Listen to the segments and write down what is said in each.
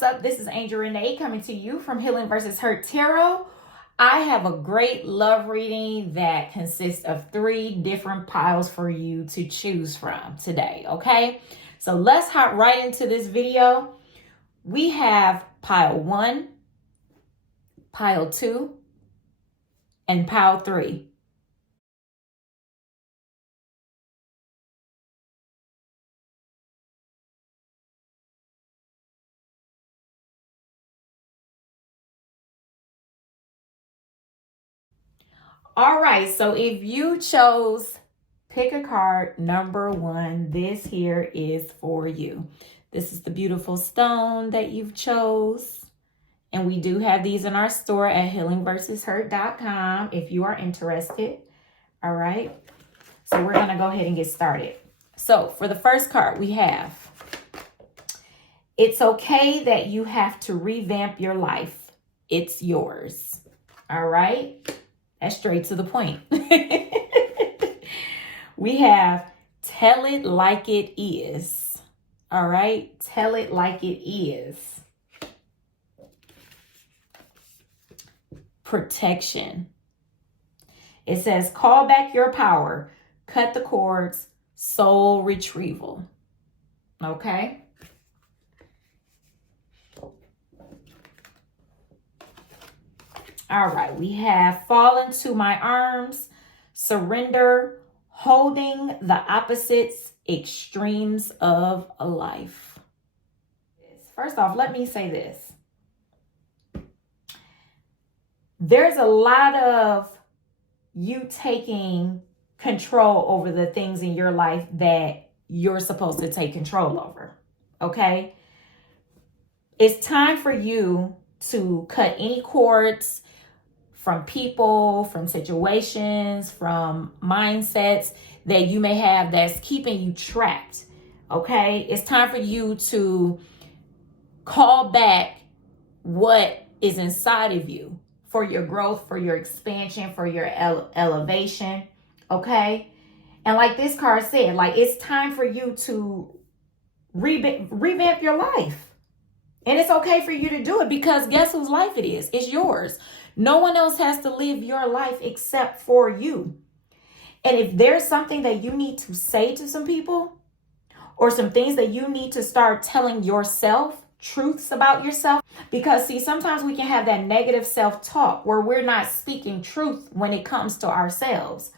what's up? This is Angel Renee coming to you from Healing versus Hurt Tarot. I have a great love reading that consists of 3 different piles for you to choose from today, okay? So let's hop right into this video. We have pile 1, pile 2, and pile 3. All right, so if you chose pick a card number 1, this here is for you. This is the beautiful stone that you've chose. And we do have these in our store at healingversushurt.com if you are interested. All right, so we're gonna go ahead and get started. So for the first card we have, it's okay that you have to revamp your life. It's yours. All right. That's straight to the point. We have tell it like it is. All right. Tell it like it is. Protection. It says call back your power. Cut the cords. Soul retrieval. Okay. All right, we have fall into my arms, surrender, holding the opposites, extremes of a life. First off, let me say this. There's a lot of you taking control over the things in your life that you're supposed to take control over, okay? It's time for you to cut any cords from people, from situations, from mindsets that you may have that's keeping you trapped, okay? It's time for you to call back what is inside of you for your growth, for your expansion, for your elevation, okay? And like this card said, like it's time for you to revamp your life. And it's okay for you to do it because guess whose life it is? It's yours. No one else has to live your life except for you. And if there's something that you need to say to some people or some things that you need to start telling yourself, truths about yourself, because see, sometimes we can have that negative self-talk where we're not speaking truth when it comes to ourselves.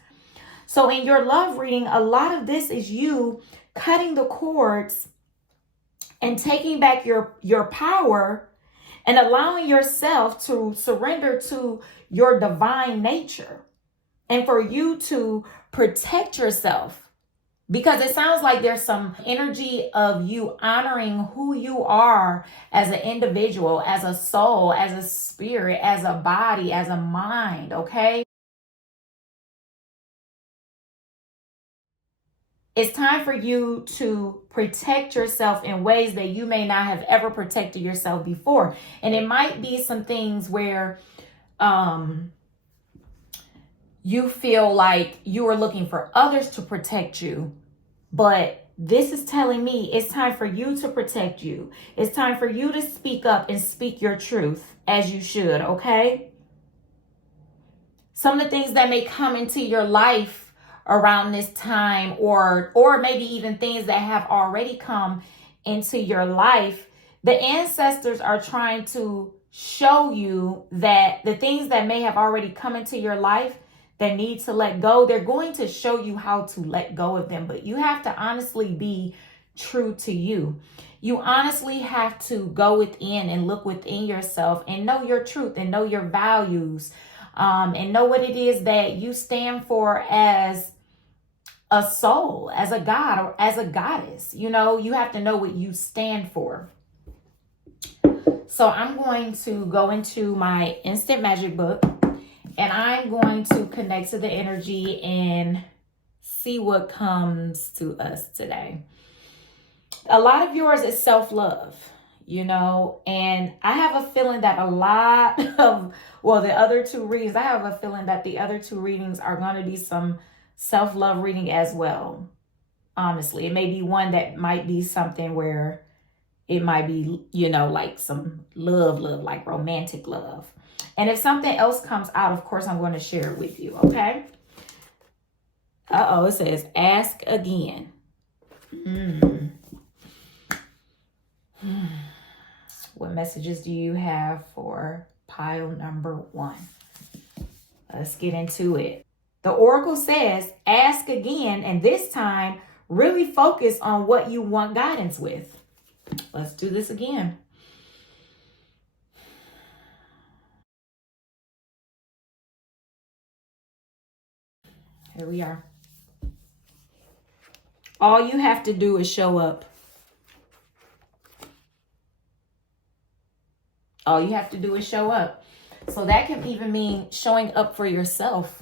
So in your love reading, a lot of this is you cutting the cords and taking back your power and allowing yourself to surrender to your divine nature and for you to protect yourself. Because it sounds like there's some energy of you honoring who you are as an individual, as a soul, as a spirit, as a body, as a mind, okay? It's time for you to protect yourself in ways that you may not have ever protected yourself before. And it might be some things where you feel like you are looking for others to protect you. But this is telling me it's time for you to protect you. It's time for you to speak up and speak your truth as you should, okay? Some of the things that may come into your life around this time or maybe even things that have already come into your life, the ancestors are trying to show you that the things that may have already come into your life that need to let go, they're going to show you how to let go of them. But you have to honestly be true to you. You honestly have to go within and look within yourself and know your truth and know your values, and know what it is that you stand for as a soul, as a god or as a goddess. You know, you have to know what you stand for. So I'm going to go into my instant magic book and I'm going to connect to the energy and see what comes to us today. A lot of yours is self-love, you know, and I have a feeling that a lot of, the other 2 readings, I have a feeling that the other 2 readings are going to be some self-love reading as well. Honestly, it may be one that might be something where It might be, like some love, like romantic love. And if something else comes out, of course, I'm going to share it with you, okay? It says, ask again. What messages do you have for pile number 1? Let's get into it. The oracle says, ask again, and this time, really focus on what you want guidance with. Let's do this again. Here we are. All you have to do is show up. All you have to do is show up. So that can even mean showing up for yourself.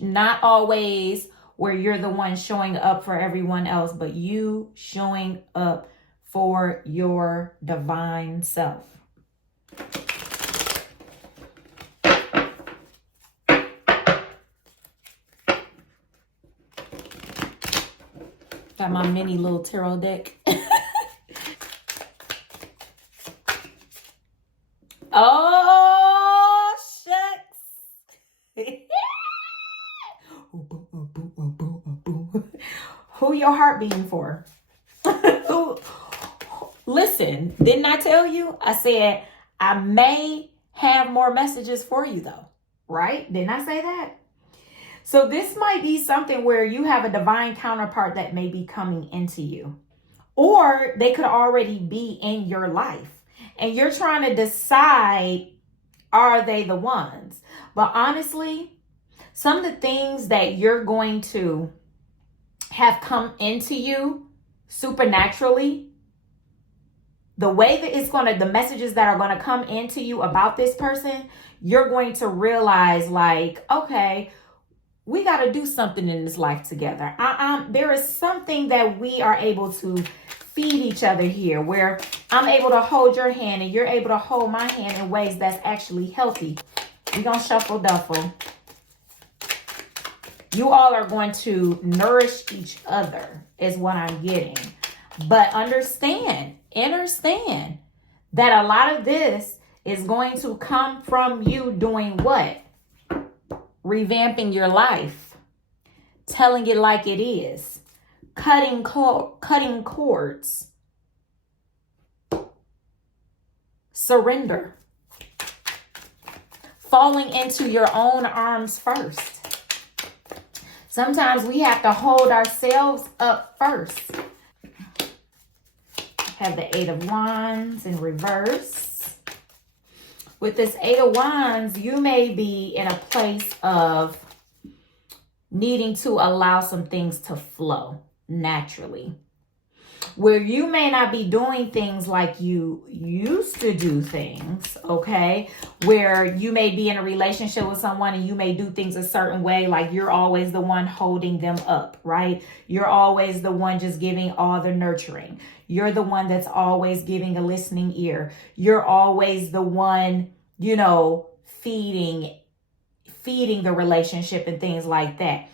Not always where you're the one showing up for everyone else, but you showing up for your divine self. Got my mini little tarot deck. Oh, shucks. Who your heart beating for? Listen, didn't I tell you? I said, I may have more messages for you though, right? Didn't I say that? So this might be something where you have a divine counterpart that may be coming into you, or they could already be in your life and you're trying to decide, are they the ones? But honestly, some of the things that you're going to have come into you supernaturally, the way that it's going to, the messages that are going to come into you about this person, you're going to realize like, okay, we got to do something in this life together. There is something that we are able to feed each other here, where I'm able to hold your hand and you're able to hold my hand in ways that's actually healthy. We're going to shuffle duffle. You all are going to nourish each other is what I'm getting. But understand that a lot of this is going to come from you doing what? Revamping your life, telling it like it is, cutting cords, surrender, falling into your own arms first. Sometimes we have to hold ourselves up first. Have the 8 of Wands in reverse. With this 8 of Wands, you may be in a place of needing to allow some things to flow naturally, where you may not be doing things like you used to do things, okay? Where you may be in a relationship with someone and you may do things a certain way, like you're always the one holding them up, right? You're always the one just giving all the nurturing. You're the one that's always giving a listening ear. You're always the one, feeding the relationship and things like that.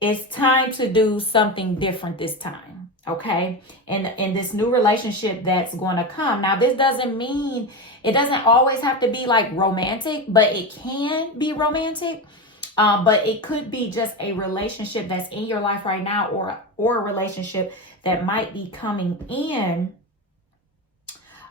It's time to do something different this time, okay? And in this new relationship that's going to come. Now, this doesn't mean, it doesn't always have to be like romantic, but it can be romantic. But it could be just a relationship that's in your life right now, or a relationship that might be coming in.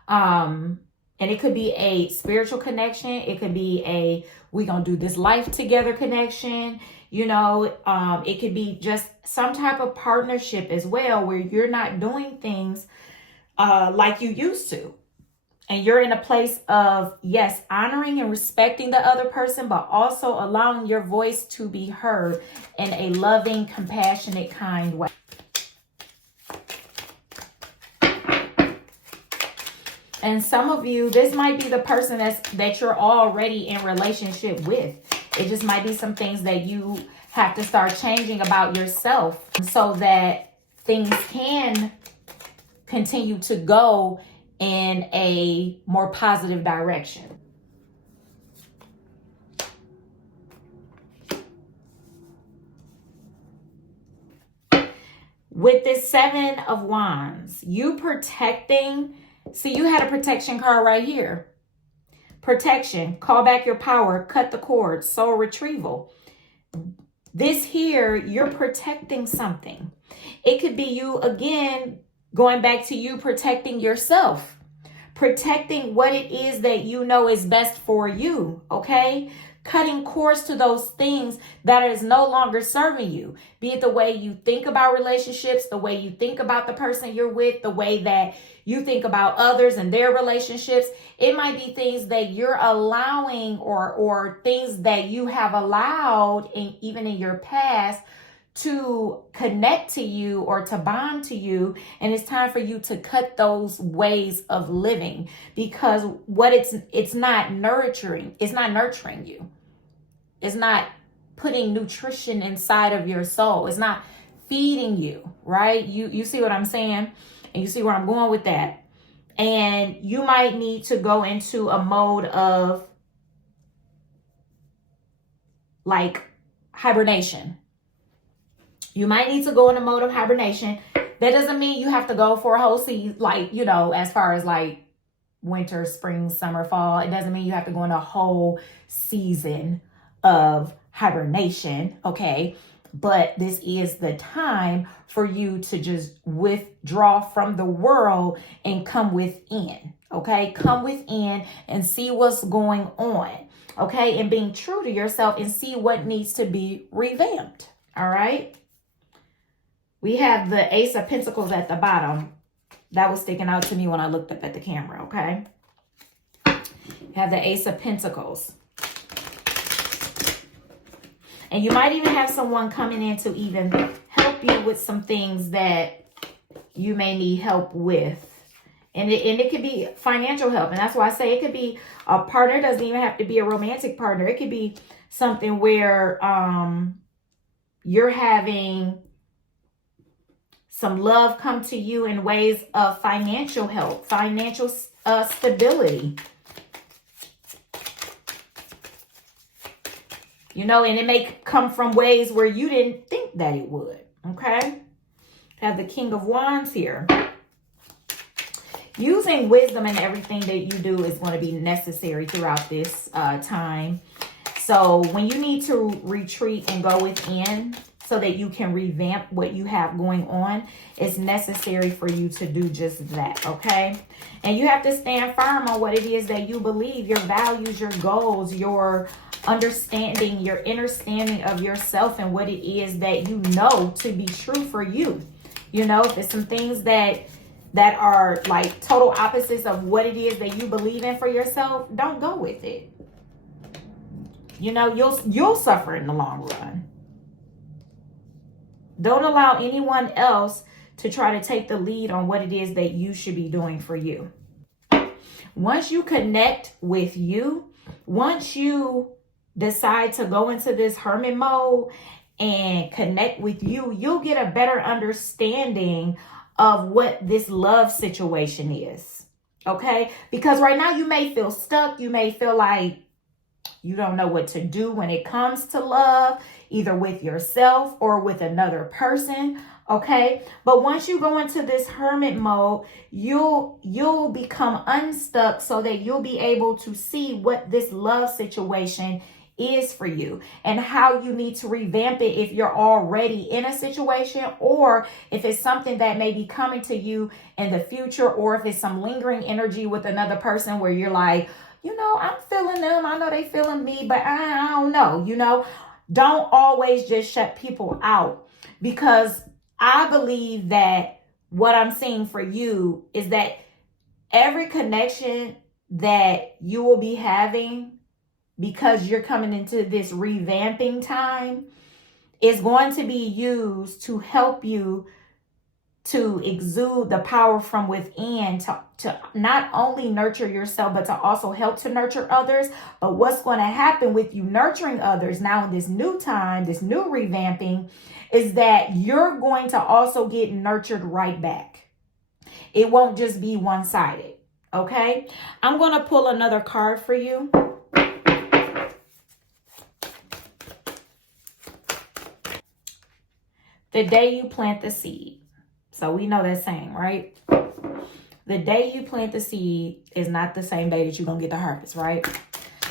And it could be a spiritual connection. It could be a, we gonna do this life together connection. It could be just some type of partnership as well, where you're not doing things like you used to. And you're in a place of, yes, honoring and respecting the other person, but also allowing your voice to be heard in a loving, compassionate, kind way. And some of you, this might be the person that you're already in relationship with. It just might be some things that you have to start changing about yourself so that things can continue to go in a more positive direction. With this 7 of Wands, you protecting, see, you had a protection card right here. Protection, call back your power, cut the cord, soul retrieval. This here, you're protecting something. It could be you, again, going back to you protecting yourself. Protecting what it is that you know is best for you, okay? Cutting course to those things that is no longer serving you. Be it the way you think about relationships, the way you think about the person you're with, the way that you think about others and their relationships. It might be things that you're allowing or things that you have allowed even in your past to connect to you or to bond to you. And it's time for you to cut those ways of living, because what it's not nurturing. It's not nurturing you. It's not putting nutrition inside of your soul. It's not feeding you, right? You see what I'm saying? And you see where I'm going with that. And you might need to go into a mode of like hibernation. You might need to go in a mode of hibernation. That doesn't mean you have to go for a whole season, like, you know, as far as like winter, spring, summer, fall. It doesn't mean you have to go in a whole season of hibernation, okay? But this is the time for you to just withdraw from the world and come within, okay? Come within and see what's going on, okay? And being true to yourself and see what needs to be revamped, all right? We have the Ace of Pentacles at the bottom. That was sticking out to me when I looked up at the camera, okay? You have the Ace of Pentacles. And you might even have someone coming in to even help you with some things that you may need help with. And it could be financial help. And that's why I say it could be a partner. It doesn't even have to be a romantic partner. It could be something where you're having some love come to you in ways of financial help, financial stability. You know, and it may come from ways where you didn't think that it would, okay? Have the King of Wands here. Using wisdom in everything that you do is going to be necessary throughout this time. So when you need to retreat and go within so that you can revamp what you have going on, it's necessary for you to do just that, okay? And you have to stand firm on what it is that you believe, your values, your goals, your understanding, your understanding of yourself and what it is that you know to be true for you. You know, if there's some things that are like total opposites of what it is that you believe in for yourself, don't go with it. You know, you'll suffer in the long run. Don't allow anyone else to try to take the lead on what it is that you should be doing for you. Once you connect with you, once you decide to go into this hermit mode and connect with you, you'll get a better understanding of what this love situation is, okay? Because right now you may feel stuck. You may feel like you don't know what to do when it comes to love, either with yourself or with another person, okay? But once you go into this hermit mode, you'll become unstuck so that you'll be able to see what this love situation is for you and how you need to revamp it if you're already in a situation, or if it's something that may be coming to you in the future, or if it's some lingering energy with another person where you're like, you know, I'm feeling them. I know they feeling me, but I don't know, you know. Don't always just shut people out, because I believe that what I'm seeing for you is that every connection that you will be having, because you're coming into this revamping time, is going to be used to help you to exude the power from within, to not only nurture yourself, but to also help to nurture others. But what's going to happen with you nurturing others now in this new time, this new revamping, is that you're going to also get nurtured right back. It won't just be one-sided, okay? I'm going to pull another card for you. The day you plant the seed. So we know that saying, right? The day you plant the seed is not the same day that you're going to get the harvest, right?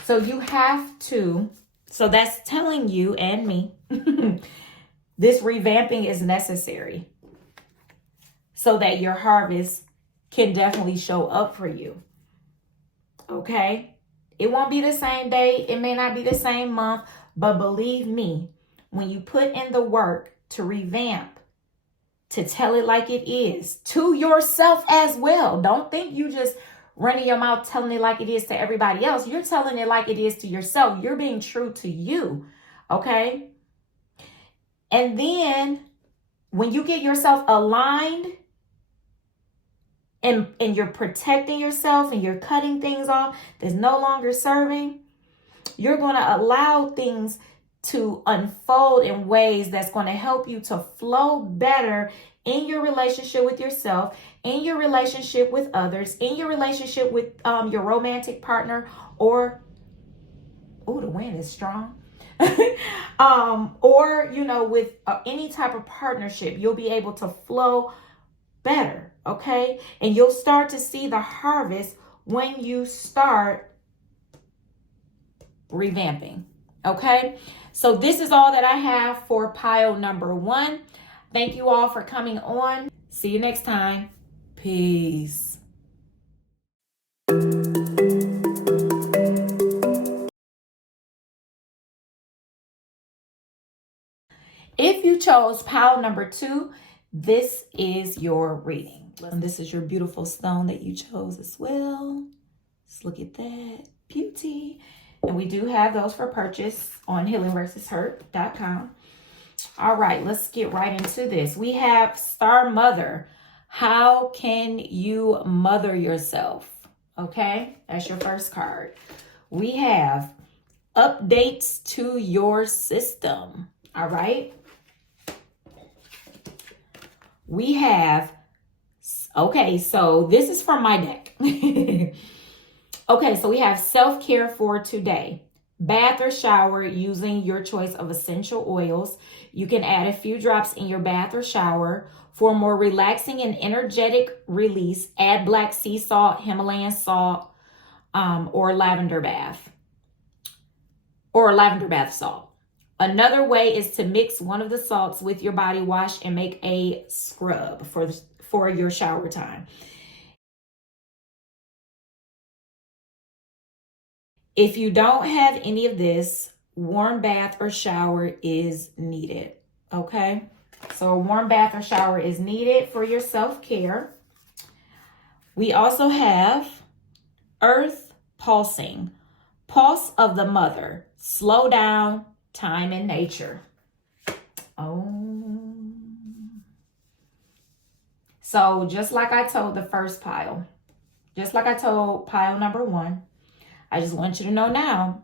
So you have to, so that's telling you and me, this revamping is necessary so that your harvest can definitely show up for you. Okay? It won't be the same day. It may not be the same month, but believe me, when you put in the work to revamp, to tell it like it is, to yourself as well. Don't think you just running your mouth telling it like it is to everybody else. You're telling it like it is to yourself. You're being true to you. Okay? And then when you get yourself aligned and you're protecting yourself and you're cutting things off that's no longer serving, you're going to allow things to unfold in ways that's going to help you to flow better in your relationship with yourself, in your relationship with others, in your relationship with your romantic partner, or, oh, the wind is strong. Or, you know, with any type of partnership, you'll be able to flow better, okay? And you'll start to see the harvest when you start revamping, okay? So this is all that I have for pile number 1. Thank you all for coming on. See you next time. Peace. If you chose pile number 2, this is your reading. And this is your beautiful stone that you chose as well. Just look at that beauty. And we do have those for purchase on healingversushurt.com. All right, let's get right into this. We have Star Mother. How can you mother yourself? Okay, that's your first card. We have updates to your system. All right. We have, okay, so this is from my deck. Okay, so we have self-care for today. Bath or shower using your choice of essential oils. You can add a few drops in your bath or shower. For more relaxing and energetic release, add black sea salt, Himalayan salt, or lavender bath salt. Another way is to mix one of the salts with your body wash and make a scrub for your shower time. If you don't have any of this, warm bath or shower is needed, okay? So a warm bath or shower is needed for your self-care. We also have Earth Pulsing, Pulse of the Mother, slow down, time in nature. Oh. So just like I told the first pile, just like I told pile number 1, I just want you to know now,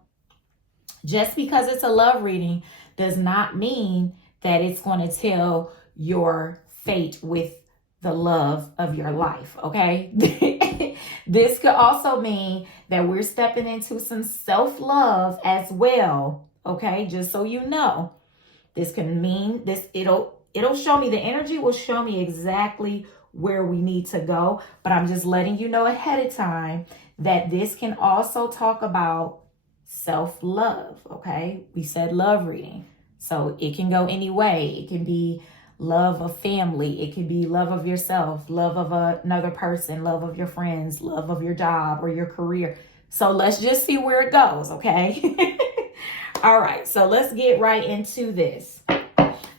just because it's a love reading does not mean that it's going to tell your fate with the love of your life, okay? This could also mean that we're stepping into some self-love as well, okay? Just so you know, this can mean this, it'll show me, the energy will show me exactly where we need to go, but I'm just letting you know ahead of time that this can also talk about self-love, okay? We said love reading, so it can go any way. It can be love of family, it could be love of yourself, love of another person, love of your friends, love of your job or your career. So let's just see where it goes, okay? All right, so let's get right into this.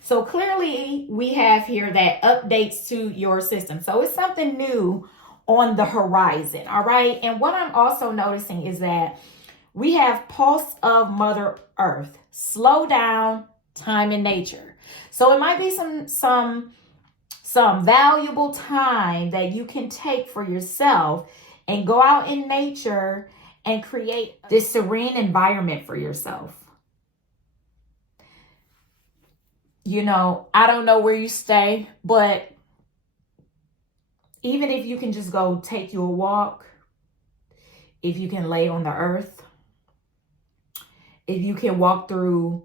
So clearly we have here that updates to your system. So it's something new on the horizon, all right? And what I'm also noticing is that we have Pulse of Mother Earth, slow down, time in nature. So it might be some valuable time that you can take for yourself and go out in nature and create this serene environment for yourself. You know, I don't know where you stay, but even if you can just go take you a walk, if you can lay on the earth, if you can walk through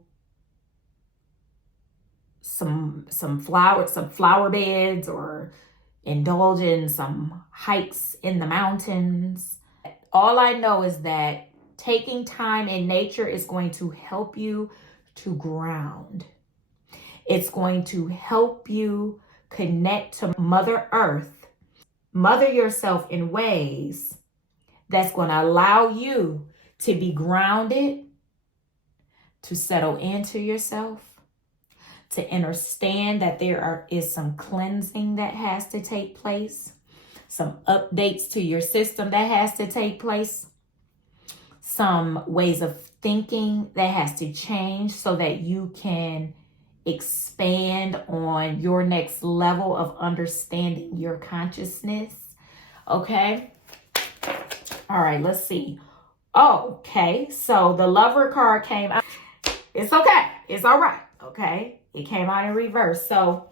some flower beds, or indulge in some hikes in the mountains. All I know is that taking time in nature is going to help you to ground. It's going to help you connect to Mother Earth, mother yourself in ways that's going to allow you to be grounded, to settle into yourself, to understand that is some cleansing that has to take place, some updates to your system that has to take place, some ways of thinking that has to change so that you can expand on your next level of understanding your consciousness. Okay. All right, let's see. Okay, so the Lover card came out. It's okay. It's all right. Okay. It came out in reverse. So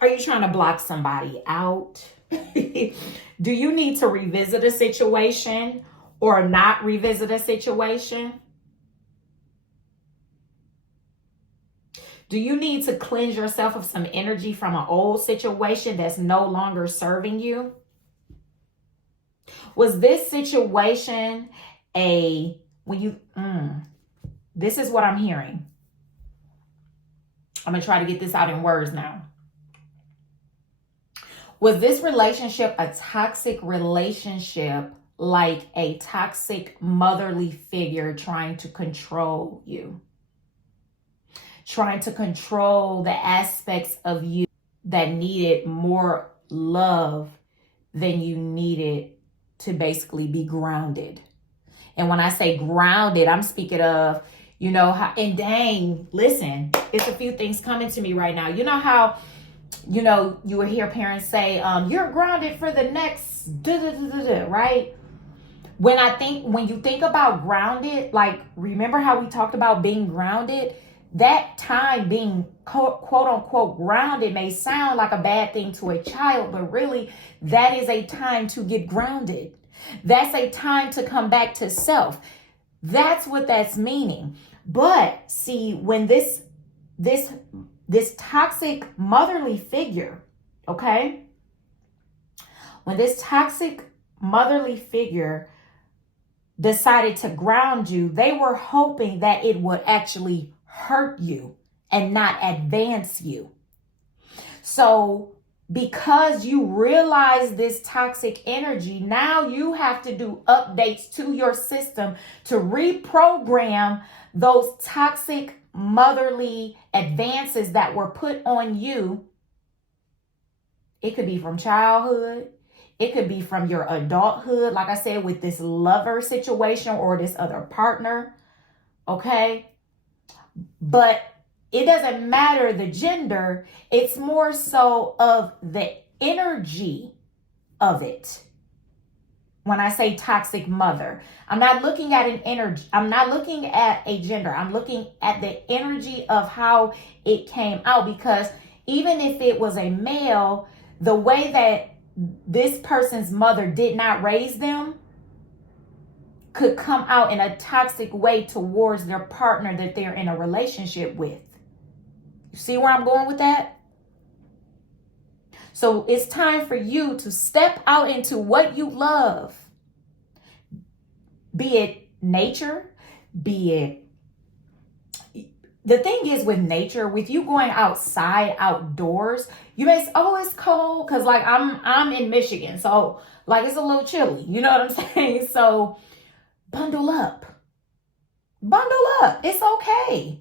are you trying to block somebody out? Do you need to revisit a situation or not revisit a situation? Do you need to cleanse yourself of some energy from an old situation that's no longer serving you? Was this situation this is what I'm hearing. I'm going to try to get this out in words now. Was this relationship a toxic relationship, like a toxic motherly figure trying to control you? Trying to control the aspects of you that needed more love than you needed to basically be grounded. And when I say grounded, I'm speaking of, you know, how, and dang, listen, it's a few things coming to me right now. You know how, you know, you will hear parents say, you're grounded for the next, right? When you think about grounded, like, remember how we talked about being grounded? That time being quote unquote grounded may sound like a bad thing to a child, but really that is a time to get grounded. That's a time to come back to self. That's what that's meaning. But see, when this toxic motherly figure, okay? When this toxic motherly figure decided to ground you, they were hoping that it would actually hurt you and not advance you. So because you realize this toxic energy, now you have to do updates to your system to reprogram those toxic motherly advances that were put on you. It could be from childhood. It could be from your adulthood, like I said, with this lover situation or this other partner. Okay. But it doesn't matter the gender. It's more so of the energy of it. When I say toxic mother, I'm not looking at an energy. I'm not looking at a gender. I'm looking at the energy of how it came out, because even if it was a male, the way that this person's mother did not raise them could come out in a toxic way towards their partner that they're in a relationship with. You see where I'm going with that? So it's time for you to step out into what you love. Be it nature, be it... The thing is with nature, with you going outside, outdoors, you may say, oh, it's cold, because like I'm in Michigan, so like it's a little chilly. You know what I'm saying? So bundle up. Bundle up. It's okay.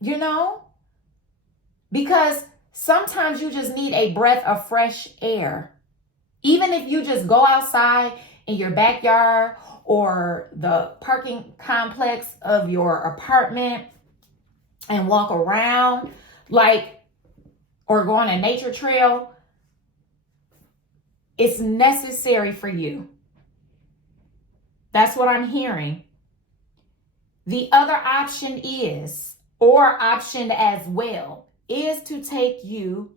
You know? Because sometimes you just need a breath of fresh air. Even if you just go outside in your backyard or the parking complex of your apartment and walk around, like, or go on a nature trail, it's necessary for you. That's what I'm hearing. The other option is, or option as well, is to take you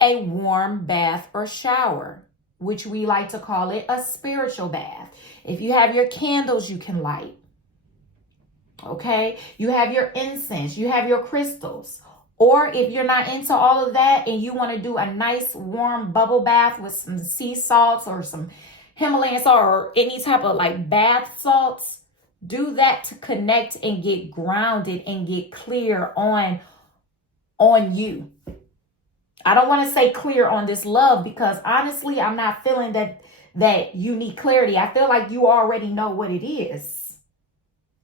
a warm bath or shower, which we like to call it a spiritual bath. If you have your candles, you can light. Okay, you have your incense, you have your crystals. Or if you're not into all of that and you want to do a nice warm bubble bath with some sea salts or some Himalayan salt or any type of like bath salts, do that to connect and get grounded and get clear on you. I don't want to say clear on this love, because honestly, I'm not feeling that you need clarity. I feel like you already know what it is.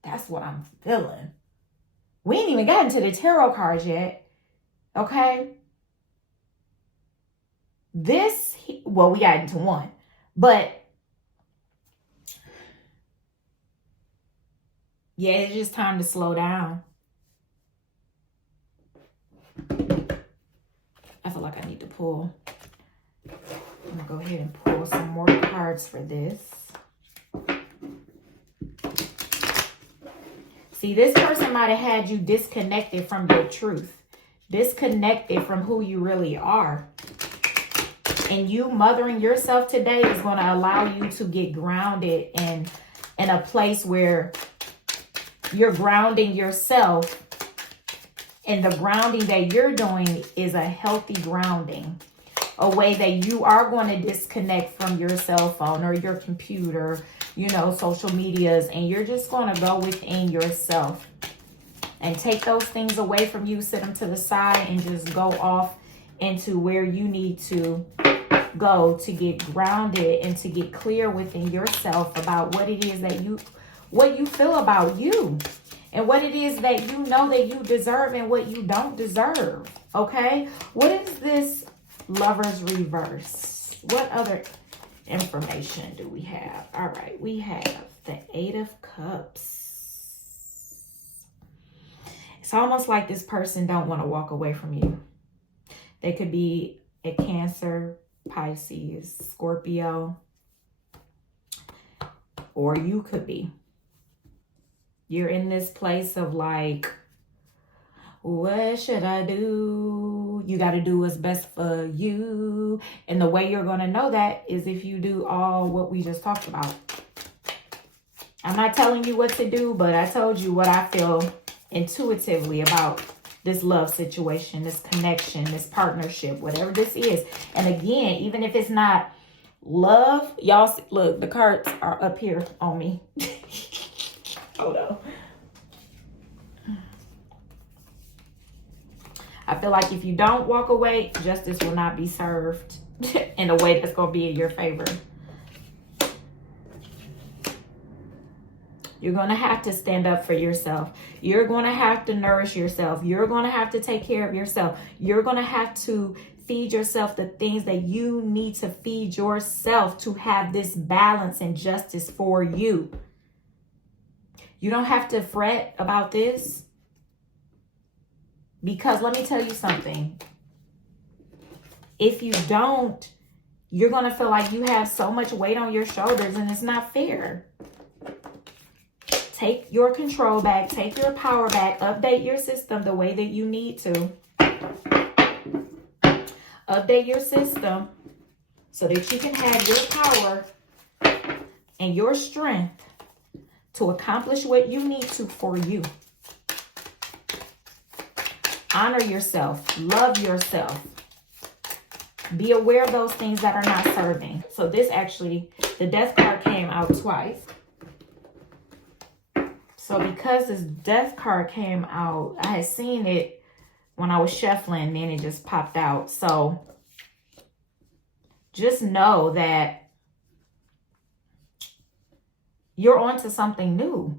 That's what I'm feeling. We ain't even gotten to the tarot cards yet. Okay? We got into one. But yeah, it's just time to slow down. I feel like I need to pull. I'm going to go ahead and pull some more cards for this. See, this person might have had you disconnected from your truth. Disconnected from who you really are. And you mothering yourself today is going to allow you to get grounded in a place where you're grounding yourself. And the grounding that you're doing is a healthy grounding. A way that you are going to disconnect from your cell phone or your computer, social medias. And you're just going to go within yourself. And take those things away from you, set them to the side, and just go off into where you need to go to get grounded and to get clear within yourself about what it is what you feel about you, and what it is that you know that you deserve and what you don't deserve. Okay? What is this Lover's reverse? What other information do we have? All right, we have the 8 of Cups. It's almost like this person don't want to walk away from you. They could be a Cancer, Pisces, Scorpio, or you could be. You're in this place of like, what should I do? You got to do what's best for you. And the way you're going to know that is if you do all what we just talked about. I'm not telling you what to do, but I told you what I feel intuitively about this love situation, this connection, this partnership, whatever this is. And again, even if it's not love, y'all look, the cards are up here on me. Hold on. I feel like if you don't walk away, justice will not be served in a way that's going to be in your favor. You're going to have to stand up for yourself. You're going to have to nourish yourself. You're going to have to take care of yourself. You're going to have to feed yourself the things that you need to feed yourself to have this balance and justice for you. You don't have to fret about this. Because let me tell you something. If you don't, you're going to feel like you have so much weight on your shoulders and it's not fair. Take your control back. Take your power back. Update your system the way that you need to. Update your system so that you can have your power and your strength to accomplish what you need to for you. Honor yourself. Love yourself. Be aware of those things that are not serving. So this actually, the Death card came out twice. So because this Death card came out, I had seen it when I was shuffling, and then it just popped out. So just know that you're on to something new.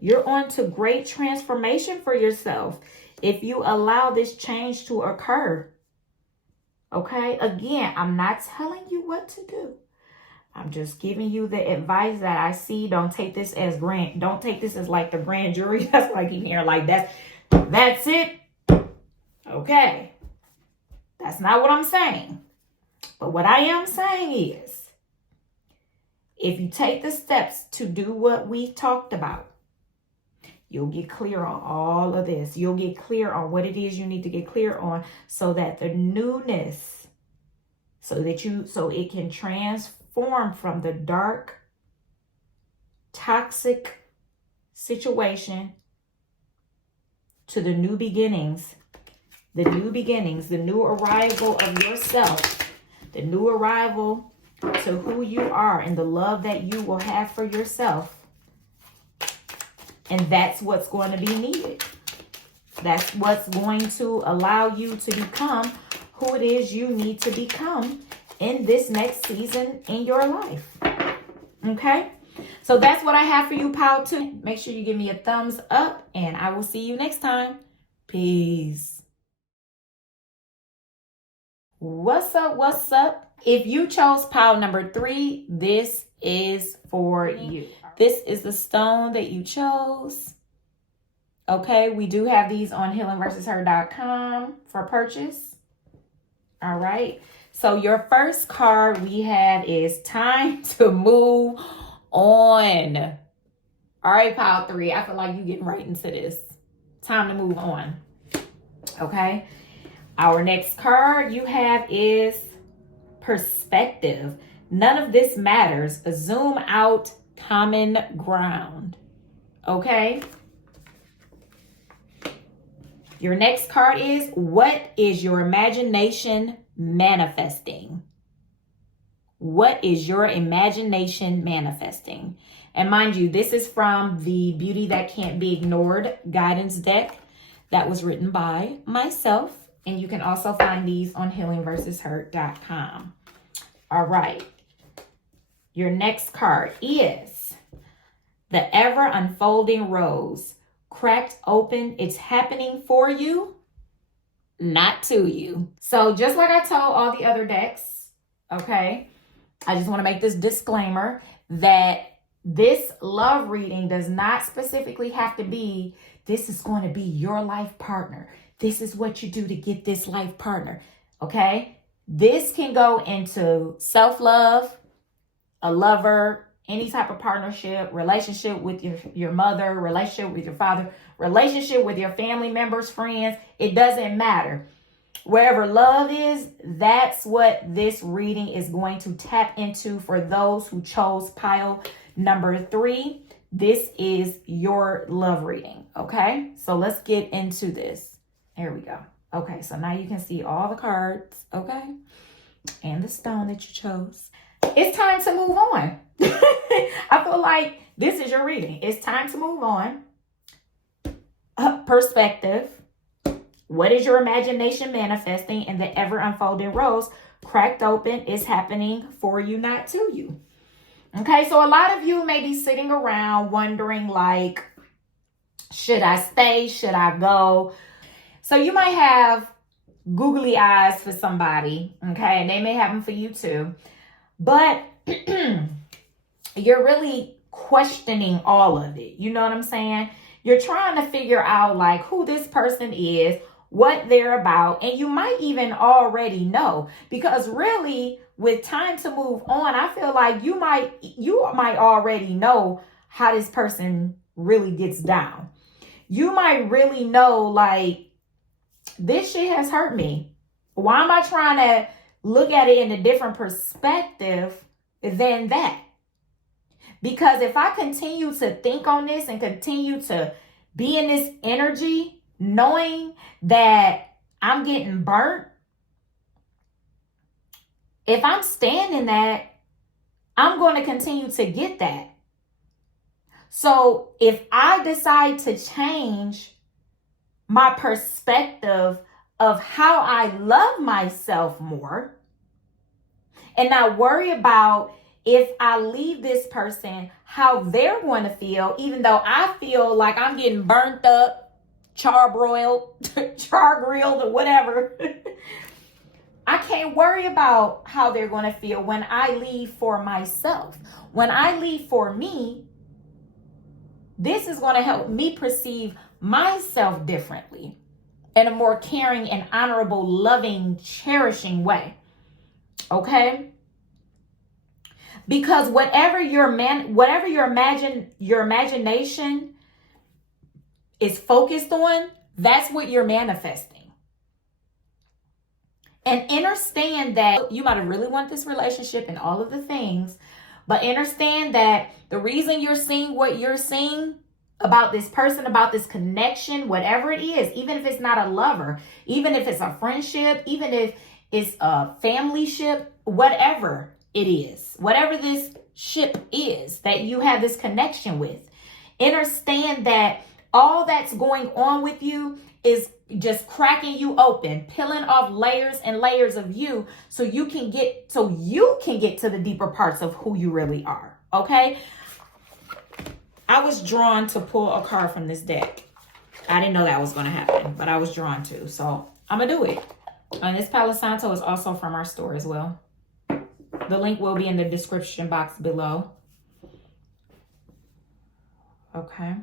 You're on to great transformation for yourself if you allow this change to occur. Okay? Again, I'm not telling you what to do. I'm just giving you the advice that I see. Don't take this as don't take this as like the grand jury. That's what I keep hearing. Like that's it. Okay. That's not what I'm saying. But what I am saying is, if you take the steps to do what we talked about, you'll get clear on all of this. You'll get clear on what it is you need to get clear on so that the newness, so it can transform from the dark, toxic situation to the new beginnings, the new arrival of yourself, the new arrival to who you are and the love that you will have for yourself. And that's what's going to be needed. That's what's going to allow you to become who it is you need to become in this next season in your life. Okay? So that's what I have for you, Pile 2. Make sure you give me a thumbs up, and I will see you next time. Peace. What's up? What's up? If you chose pile number 3, this is for you. This is the stone that you chose. Okay, we do have these on healingversusher.com for purchase. All right. So your first card we have is time to move on. All right, pile 3. I feel like you're getting right into this. Time to move on. Okay. Our next card you have is perspective. None of this matters. Zoom out, common ground. Okay. Your next card is, what is your imagination manifesting? What is your imagination manifesting? And mind you, this is from the Beauty That Can't Be Ignored guidance deck that was written by myself. And you can also find these on healingversusher.com. All right. Your next card is the ever unfolding rose. Cracked open, it's happening for you, not to you. So just like I told all the other decks, okay, I just want to make this disclaimer that this love reading does not specifically have to be, this is going to be your life partner. This is what you do to get this life partner, okay? This can go into self-love, a lover, any type of partnership, relationship with your mother, relationship with your father, relationship with your family members, friends. It doesn't matter. Wherever love is, that's what this reading is going to tap into for those who chose pile number 3. This is your love reading, okay? So let's get into this. There we go. Okay, so now you can see all the cards, okay? And the stone that you chose. It's time to move on. I feel like this is your reading. It's time to move on. Perspective. What is your imagination manifesting? And the ever unfolding rose, cracked open, is happening for you, not to you. Okay, so a lot of you may be sitting around wondering, like, should I stay? Should I go? So you might have googly eyes for somebody, okay? And they may have them for you too. But you're really questioning all of it. You know what I'm saying? You're trying to figure out like who this person is, what they're about, and you might even already know, because really with time to move on, I feel like you might already know how this person really gets down. You might really know, like, this shit has hurt me. Why am I trying to look at it in a different perspective than that? Because if I continue to think on this and continue to be in this energy, knowing that I'm getting burnt, if I'm staying in that, I'm going to continue to get that. So if I decide to change my perspective of how I love myself more and not worry about if I leave this person, how they're going to feel, even though I feel like I'm getting burnt up, charbroiled, char-grilled, or whatever. I can't worry about how they're going to feel when I leave for myself. When I leave for me, this is going to help me perceive myself differently in a more caring and honorable, loving, cherishing way. Okay? Because whatever your imagination is focused on, that's what you're manifesting. And understand that you might have really wanted this relationship and all of the things, but understand that the reason you're seeing what you're seeing about this person, about this connection, whatever it is, even if it's not a lover, even if it's a friendship, even if it's a family ship, whatever it is, whatever this ship is that you have this connection with, understand that all that's going on with you is just cracking you open, peeling off layers and layers of you so you can get to the deeper parts of who you really are. Okay? I was drawn to pull a card from this deck. I didn't know that was going to happen, but I was drawn to. So I'm going to do it. And this Palo Santo is also from our store as well. The link will be in the description box below. Okay.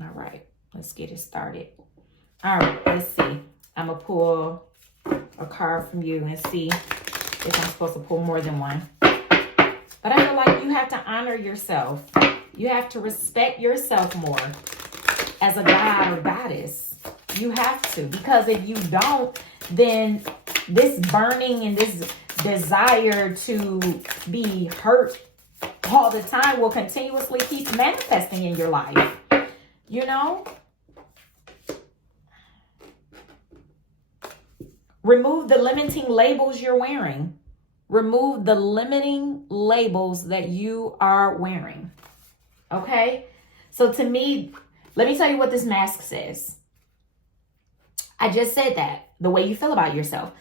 All right. Let's get it started. All right. Let's see. I'm going to pull a card from you and see if I'm supposed to pull more than one. But I feel like you have to honor yourself. You have to respect yourself more as a god or goddess. You have to. Because if you don't, then this burning and this desire to be hurt all the time will continuously keep manifesting in your life. You know? Remove the limiting labels you're wearing. Remove the limiting labels that you are wearing. Okay? So to me, let me tell you what this mask says. I just said that. The way you feel about yourself.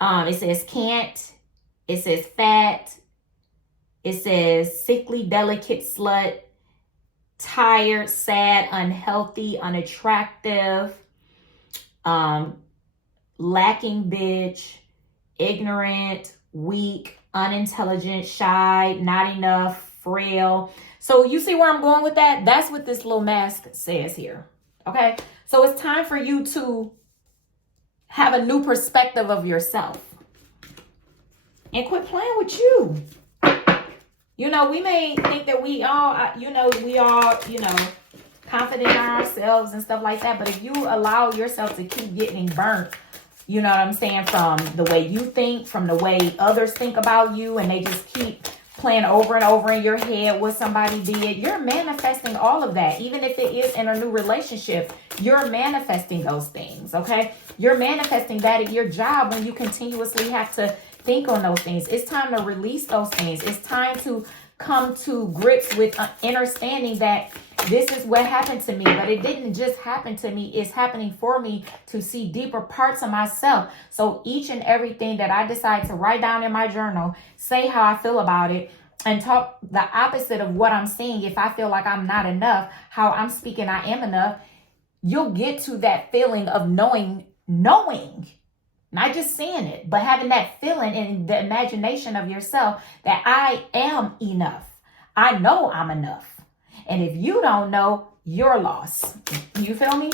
It says can't. It says fat. It says sickly, delicate slut. Tired, sad, unhealthy, unattractive. Lacking bitch, ignorant, weak, unintelligent, shy, not enough, frail. So you see where I'm going with that? That's what this little mask says here. Okay. So it's time for you to have a new perspective of yourself and quit playing with you. You know, we may think that we all, confident in ourselves and stuff like that. But if you allow yourself to keep getting burnt, you know what I'm saying, from the way you think, from the way others think about you, and they just keep playing over and over in your head what somebody did, you're manifesting all of that. Even if it is in a new relationship, you're manifesting those things, okay? You're manifesting that at your job when you continuously have to think on those things. It's time to release those things. It's time to come to grips with understanding that this is what happened to me, but it didn't just happen to me. It's happening for me to see deeper parts of myself. So each and everything that I decide to write down in my journal, say how I feel about it, and talk the opposite of what I'm saying. If I feel like I'm not enough, how I'm speaking I am enough, you'll get to that feeling of knowing, not just saying it, but having that feeling in the imagination of yourself that I am enough. I know I'm enough. And if you don't know, you're lost. You feel me?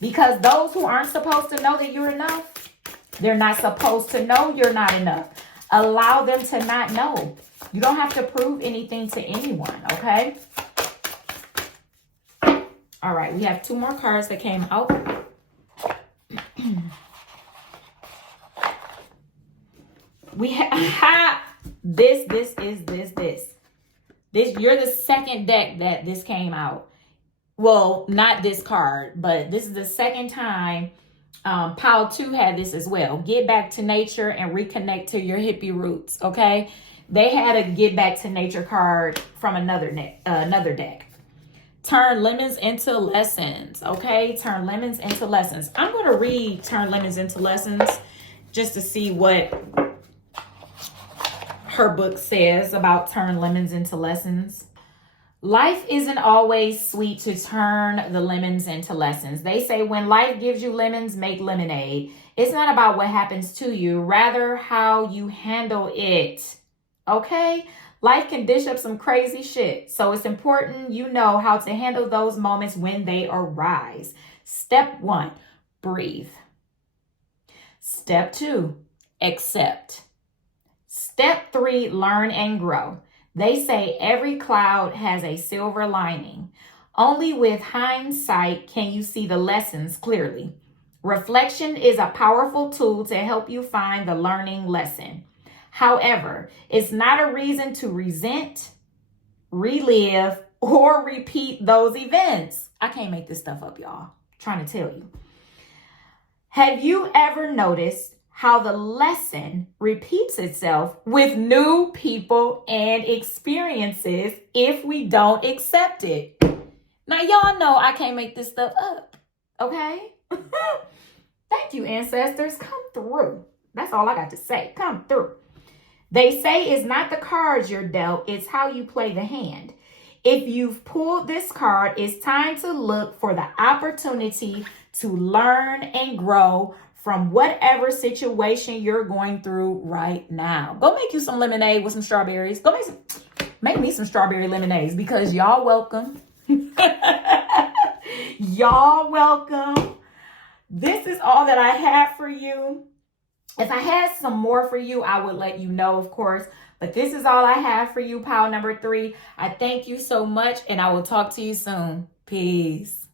Because those who aren't supposed to know that you're enough, they're not supposed to know you're not enough. Allow them to not know. You don't have to prove anything to anyone, okay? All right, we have two more cards that came out. We have this. You're the second deck that this came out. Well, not this card, but this is the second time. Pile 2 had this as well. Get back to nature and reconnect to your hippie roots. Okay, they had a get back to nature card from another deck. Turn lemons into lessons. Okay, turn lemons into lessons. I'm going to read Turn Lemons into Lessons just to see what her book says about turn lemons into lessons. Life isn't always sweet to turn the lemons into lessons. They say when life gives you lemons, make lemonade. It's not about what happens to you, rather how you handle it. Okay? Life can dish up some crazy shit. So it's important you know how to handle those moments when they arise. Step 1, breathe. Step 2, accept. Step 3, learn and grow. They say every cloud has a silver lining. Only with hindsight can you see the lessons clearly. Reflection is a powerful tool to help you find the learning lesson. However, it's not a reason to resent, relive, or repeat those events. I can't make this stuff up, y'all. I'm trying to tell you. Have you ever noticed how the lesson repeats itself with new people and experiences if we don't accept it? Now, y'all know I can't make this stuff up, okay? Thank you, ancestors. Come through. That's all I got to say. Come through. They say it's not the cards you're dealt, it's how you play the hand. If you've pulled this card, it's time to look for the opportunity to learn and grow from whatever situation you're going through right now. Go make you some lemonade with some strawberries. Go make me some strawberry lemonades, because y'all welcome. Y'all welcome. This is all that I have for you. If I had some more for you, I would let you know, of course. But this is all I have for you, pile number 3. I thank you so much, and I will talk to you soon. Peace.